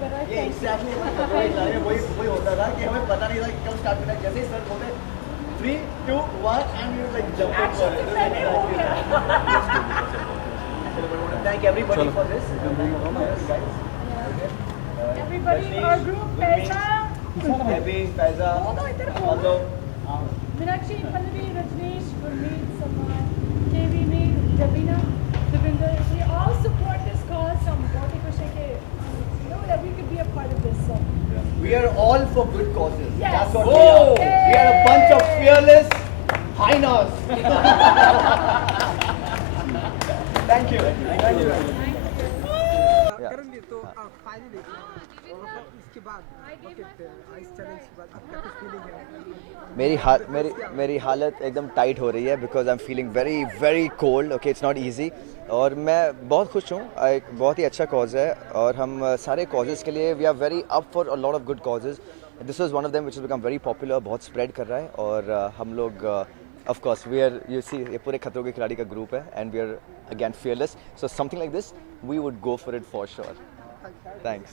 but I ये thank exactly you. वही होता था कि हमें पता नहीं था कि कब स्टार्ट करना है। जैसे ही स्टार्ट होते 3, 2, 1 and we were like jumping for Action it. से पहले हो गया. Thank everybody for this. Thank you guys. Everybody in our group, Pesa, Abby, Faiza, Aldo. Meenakshi, Pallavi, Rajneesh, Gurmeet, Salman, KV, me, Davina, Devinder, we all support this cause. हम बहुत ही खुश हैं कि you know that we could be a part of this. So We are all for good causes. Yes. That's what we are. We are a bunch of fearless hyenas. Thank you. Thank you. करण जी तो finally इसके बाद bucket ice challenge के बाद आपका कुछ feeling है? मेरी हालत एकदम टाइट हो रही है because I am feeling very very cold. Okay, it's not easy. और मैं बहुत खुश हूँ. एक बहुत ही अच्छा कॉज है और हम सारे कॉजेज़ के लिए we are very up for a lot of good causes. This is one of them which is become very popular, बहुत स्प्रेड कर रहा है. और हम लोग of course we are, you see, ये पूरे खतरों के खिलाड़ी का ग्रुप है and we are again fearless. So something like this, we would go for it for sure. Thanks.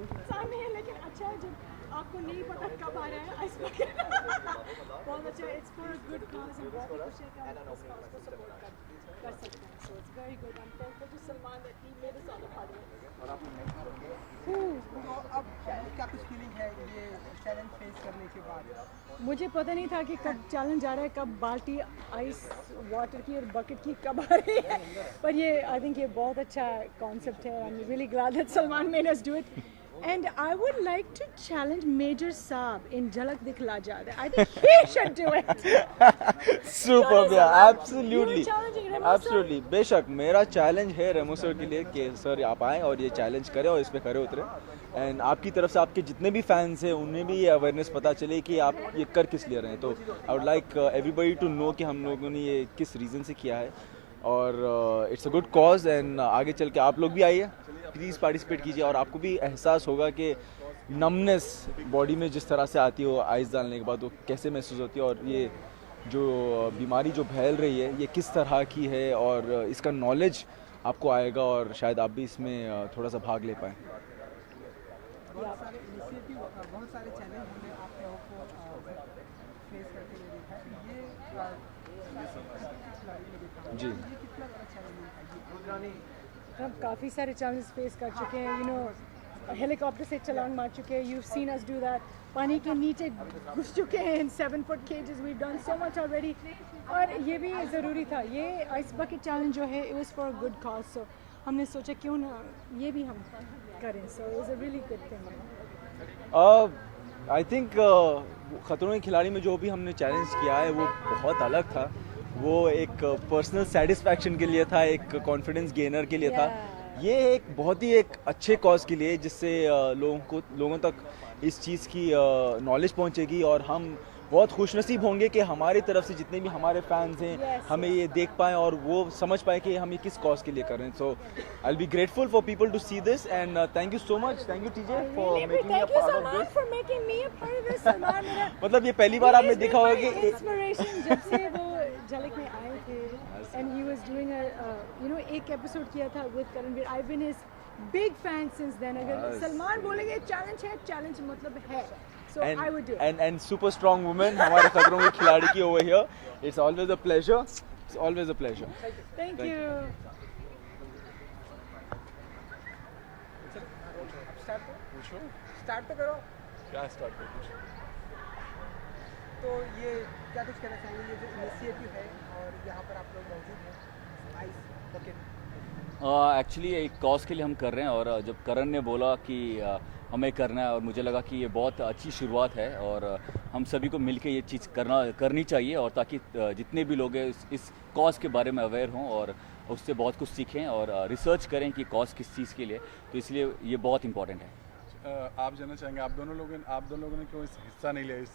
आसान है लेकिन अच्छा है जब आपको नहीं पता कब आ रहा है आइस बकेट. बहुत अच्छा है. It's for a good cause and बहुत ही खुश है कि हम इस cause को support कर सकते हैं. So it's very good. I'm thankful to Salman that he made us all a part of it. तो अब क्या कुछ फीलिंग है ये चैलेंज फेस करने के बाद? मुझे पता नहीं था कि कब चैलेंज आ रहा है, कब बाल्टी आइस वाटर की और बकेट की कब आ रही है. पर ये आई थिंक ये बहुत अच्छा कॉन्सेप्ट है. I am really glad that Salman made us do it. And I would like to challenge Major Saab in Jhalak Dikhla Ja Raha Hai. I think he should do it. Superb, yeah, absolutely. You were challenging Remo sir. Absolutely. बेशक मेरा challenge है रेमो sir के लिए कि sir आप आएँ और ये चैलेंज करें और इस पे खरे उतरे. एंड आपकी तरफ से आपके जितने भी फैंस हैं उन्हें भी ये अवेयरनेस पता चले कि आप ये कर किस लिए रहे हैं. तो I would like everybody to know कि हम लोगों ने ये किस रीज़न से किया है. और it's a good cause and आगे चल के आप लोग भी आइए, प्लीज़ पार्टिसिपेट कीजिए. और आपको भी एहसास होगा कि नमनेस बॉडी में जिस तरह से आती हो आइस डालने के बाद वो कैसे महसूस होती है. और ये जो बीमारी जो फैल रही है ये किस तरह की है और इसका नॉलेज आपको आएगा और शायद आप भी इसमें थोड़ा सा भाग ले पाएँ. बहुत सारे इनिशिएटिव, बहुत सारे चैलेंज हमने आप लोगों को फेस करते हुए देखा है. ये खिलाड़ी ने देखा जी. ये कितना बड़ा चैलेंज है? हम काफ़ी सारे चैलेंजेस फेस कर चुके हैं. यू नो हेलीकॉप्टर से छलांग मार चुके हैं. You seen us do that. पानी के नीचे घुस चुके हैं in 7 foot cages. We done so much already. और ये भी ज़रूरी था. ये आइस बकेट चैलेंज जो है it was for a good cause. So हमने सोचा क्यों ना ये भी हम करें. So it was a really good thing. I think खतरों के खिलाड़ी में जो भी हमने चैलेंज किया है वो बहुत अलग था. वो एक पर्सनल सेटिस्फैक्शन के लिए था, एक कॉन्फिडेंस गेनर के लिए था. ये एक बहुत ही एक अच्छे कॉज के लिए जिससे लोगों तक इस चीज़ की नॉलेज पहुंचेगी. और हम बहुत खुशनसीब होंगे कि हमारी तरफ से जितने भी हमारे फैंस हैं हमें ये देख पाएँ और वो समझ पाए कि हम ये किस कॉज के लिए कर रहे हैं. So I will be grateful for people to see this and thank you so much. Thank you TJ for making me a part of this. for making me a part of this. Salman मेरा मतलब ये पहली बार आपने देखा होगा कि inspiration जब से वो झलक में आए थे and he was doing you know एक एपिसोड किया था with Karanvir. I been his big fan since then. अगर सलमान बोलेंगे चैलेंज है, चैलेंज मतलब है. So I would do it. and super strong woman हमारे खतरों के खिलाड़ी की over here. It's always a pleasure. It's always a pleasure. Thank you. Start तो करो. क्या स्टार्ट करूँ? तो ये क्या कुछ कहना चाहेंगे ये जो इनिशिएटिव है और यहाँ पर आप लोग मौजूद हैं आइस बकेट? एक्चुअली एक कॉज के लिए हम कर रहे हैं. और जब करण ने बोला कि हमें करना है और मुझे लगा कि ये बहुत अच्छी शुरुआत है और हम सभी को मिलके ये चीज़ करनी चाहिए. और ताकि जितने भी लोग हैं इस कॉज के बारे में अवेयर हों और उससे बहुत कुछ सीखें और रिसर्च करें कि कॉज किस चीज़ के लिए. तो इसलिए ये बहुत इंपॉर्टेंट है. आप जानना चाहेंगे आप दोनों लोगों ने क्यों हिस्सा नहीं लिया इस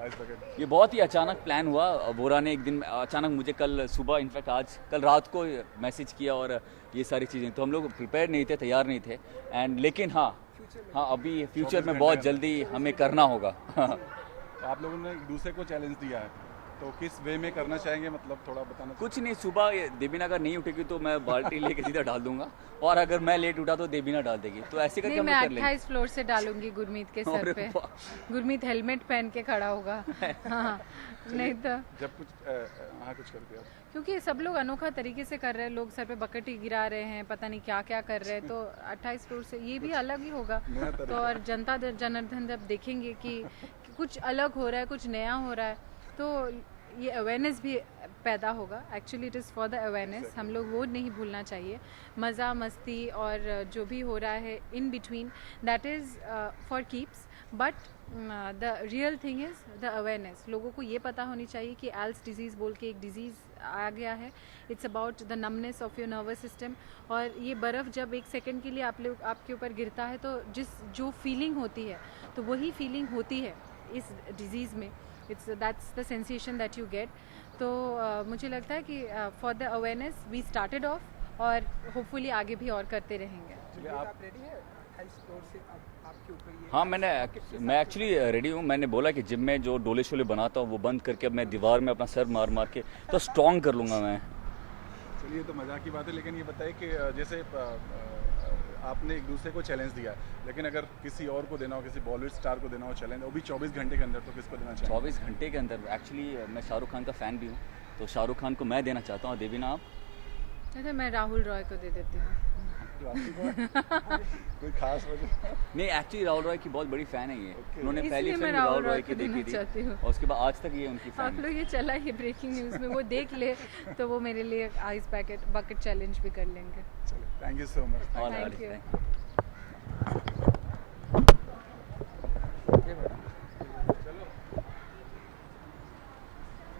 आइस बकेट? ये बहुत ही अचानक प्लान हुआ. बोरा ने एक दिन अचानक मुझे कल सुबह इनफैक्ट आज कल रात को मैसेज किया और ये सारी चीज़ें. तो हम लोग प्रिपेयर नहीं थे, तैयार नहीं थे. एंड लेकिन हाँ अभी फ्यूचर में बहुत जल्दी हमें करना होगा. आप लोगों ने एक दूसरे को चैलेंज दिया है तो किस वे में करना चाहेंगे, मतलब थोड़ा बताना कुछ नहीं, सुबह देबीना अगर नहीं उठेगी तो मैं बाल्टी लेके सीधा डाल दूंगा, और अगर मैं लेट उठा तो देबीना डाल देगी, तो ऐसे करके नहीं, हम मैं लोग कर लेंगे। 28 फ्लोर से डालूंगी गुरमीत के सर अरे पे। वाह। गुरमीत हेलमेट पहन के खड़ा होगा। हाँ, नहीं तो जब कुछ हाँ कुछ कर दिया क्योंकि सब लोग अनोखा तरीके से कर रहे हैं, लोग सर पे बकेट ही गिरा रहे हैं, पता नहीं क्या क्या कर रहे हैं, तो 28 फ्लोर से ये भी अलग ही होगा। तो और जनता जनार्दन जब देखेंगे कि कुछ अलग हो रहा है, कुछ नया हो रहा है, तो ये अवेयरनेस भी पैदा होगा। Actually it is for the awareness, हम लोग वो नहीं भूलना चाहिए। मज़ा मस्ती और जो भी हो रहा है in between, that is for keeps, but the real thing is the awareness. लोगों को ये पता होनी चाहिए कि एल्स डिजीज़ बोल के एक डिजीज़ आ गया है। It's about the numbness of your nervous system, और ये बर्फ़ जब 1 सेकेंड के लिए आपके ऊपर गिरता है तो जो फीलिंग होती है, तो वही फीलिंग होती है इस डिजीज़ में। That's the sensation that you get. तो मुझे लगता है कि for the awareness we started off, और होपफुली आगे भी और करते रहेंगे। आप रेडी है 28 फ्लोर से अब आपके ऊपर ये? हाँ, मैं एक्चुअली रेडी हूँ। मैंने बोला कि जिम में जो डोले शोले बनाता हूँ वो बंद करके अब मैं दीवार में अपना सर मार मार के तो स्ट्रॉन्ग कर लूँगा मैं। चलिए, तो मजाक की बात है, लेकिन ये बताइए कि जैसे आपने एक दूसरे को चैलेंज दिया, लेकिन अगर किसी और को देना हो, किसी बॉलीवुड स्टार को देना हो चैलेंज, वो भी 24 घंटे के अंदर, तो किसको देना चाहिए? 24 घंटे के अंदर एक्चुअली मैं शाहरुख खान का फ़ैन भी हूँ, तो शाहरुख खान को मैं देना चाहता हूँ। देवीना आप? अच्छा, मैं राहुल रॉय को दे देती हूँ। कोई खास वजह? नहीं, एक्चुअली राहुल रॉय की बहुत बड़ी फ़ैन है ये। उन्होंने इसलिए पहली मैं फिल्म राहुल राहुल रॉय रॉय को की देखी देना चाहती थी, हूँ। और उसके बाद आज तक ये उनकी आप फ़ैन है। लोग ये चला ये ब्रेकिंग न्यूज़ में, वो देख ले तो वो मेरे लिए आइस बकेट चैलेंज भी कर लेंगे। चलिए, thank you so much. All Thank right, you. thank you.